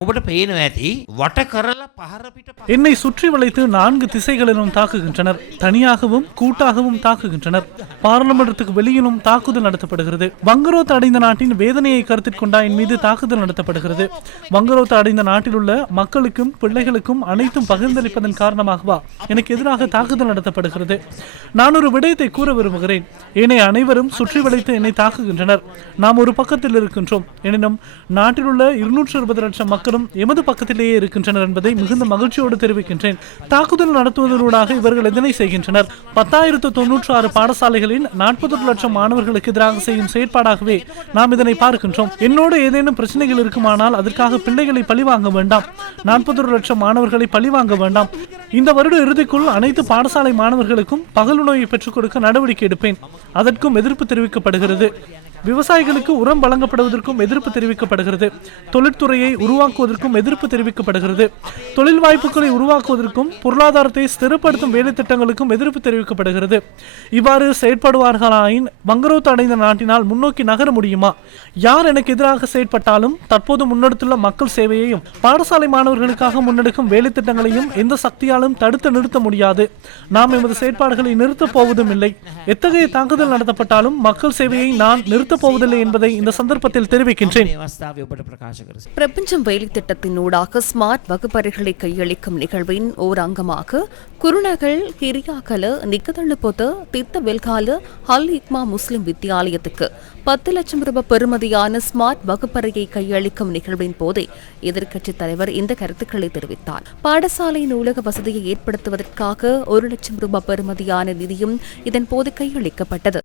ඔබට පේනවා ඇති. වට කරලා පහර පිට පහ- என்னை சுற்றி வளைத்து நான்கு திசைகளிலும் தாக்குகின்றனர். தனியாகவும் கூட்டாகவும் தாக்குகின்றனர். பாராளுமன்றத்துக்கு வெளியிலும் தாக்குதல் நடத்தப்படுகிறது. வங்குரோத்து அடைந்த நாட்டின் வேதனையை கருத்தில் கொண்டா என் மீது தாக்குதல் நடத்தப்படுகிறது. வங்குரோத்து அடைந்த நாட்டில் உள்ள மக்களுக்கும் பிள்ளைகளுக்கும் அனைத்தும் பகிர்ந்தளிப்பதன் காரணமாகவா எனக்கு எதிராக தாக்குதல் நடத்தப்படுகிறது. நான் ஒரு விடயத்தை கூற விரும்புகிறேன். என்னை அனைவரும் சுற்றி வளைத்து என்னை தாக்குகின்றனர். நாம் ஒரு பக்கத்தில் இருக்கின்றோம். எனினும் நாட்டில் உள்ள இருநூற்று அறுபது லட்சம் மக்களும் எமது பக்கத்திலேயே இருக்கின்றனர் என்பதை மிகுந்த மகிழ்ச்சியோடு தெரிவிக்கின்றேன். தாக்குதல் நடத்துவதனூடாக இவர்கள் எதனை செய்கின்றனர்? பத்தாயிரத்து தொன்னூற்று ஆறு பாடசாலைகளின் நாற்பது லட்சம் மாணவர்களுக்கு எதிராக செய்யும் செயற்பாடாகவே நாம் இதனை பார்க்கின்றோம். என்னோடு ஏதேனும் பிரச்சனைகள் இருக்குமானால் அதற்காக பிள்ளைகளை பழிவாங்க வேண்டாம். நாற்பது லட்சம் மாணவர்களை பழிவாங்க வேண்டாம். இந்த வருட இறுதிக்குள் அனைத்து பாடசாலை மாணவர்களுக்கும் பகலுணவை பெற்றுக் கொடுக்க நடவடிக்கை எடுப்பேன். அதற்கும் எதிர்ப்பு தெரிவிக்கப்படுகிறது. விவசாயிகளுக்கு உரம் வழங்கப்படுவதற்கும் எதிர்ப்பு தெரிவிக்கப்படுகிறது. தொழிற்துறையை உருவாக்குவதற்கும் எதிர்ப்பு தெரிவிக்கப்படுகிறது. தொழில் வாய்ப்புகளை உருவாக்குவதற்கும் பொருளாதாரத்தை ஸ்திரப்படுத்தும் வேலை திட்டங்களுக்கும் எதிர்ப்பு தெரிவிக்கப்படுகிறது. இவ்வாறு செயற்படுவார்களாயின் மங்கரோத் அடைந்த நாட்டினால் முன்னோக்கி நகர முடியுமா? யார் எனக்கு எதிராக செயற்பட்டாலும் தற்போது முன்னெடுத்துள்ள மக்கள் சேவையையும் பாடசாலை மாணவர்களுக்காக முன்னெடுக்கும் வேலை திட்டங்களையும் எந்த சக்தியாலும் தடுத்து நிறுத்த முடியாது. நாம் எமது செயற்பாடுகளை நிறுத்தப் போவதும் இல்லை எத்தகைய தாக்குதல் நடத்தப்பட்டாலும் மக்கள் சேவையை நான் நிறுத்தப் போவதில்லை என்பதை இந்த சந்தர்ப்பத்தில் தெரிவிக்கின்றேன். பிரபஞ்சம் வேலை திட்டத்தினூடாக ஸ்மார்ட் வகுப்பறைகளை கையளிக்கும் நிகழ்வின் ஓர் அங்கமாக குருநகல் கிரியாகல நிக்கதள்ளுபொத்த தித்த வெல்கால ஹல் இக்மா முஸ்லிம் வித்தியாலயத்துக்கு பத்து லட்சம் ரூபாய் பெறுமதியான ஸ்மார்ட் வகுப்பறையை கையளிக்கும் நிகழ்வின் போதே எதிர்க்கட்சித் தலைவர் இந்த கருத்துக்களை தெரிவித்தார். பாடசாலை நூலக வசதியை ஏற்படுத்துவதற்காக ஒரு லட்சம் ரூபாய் பெறுமதியான நிதியும் இதன்போது கையளிக்கப்பட்டது.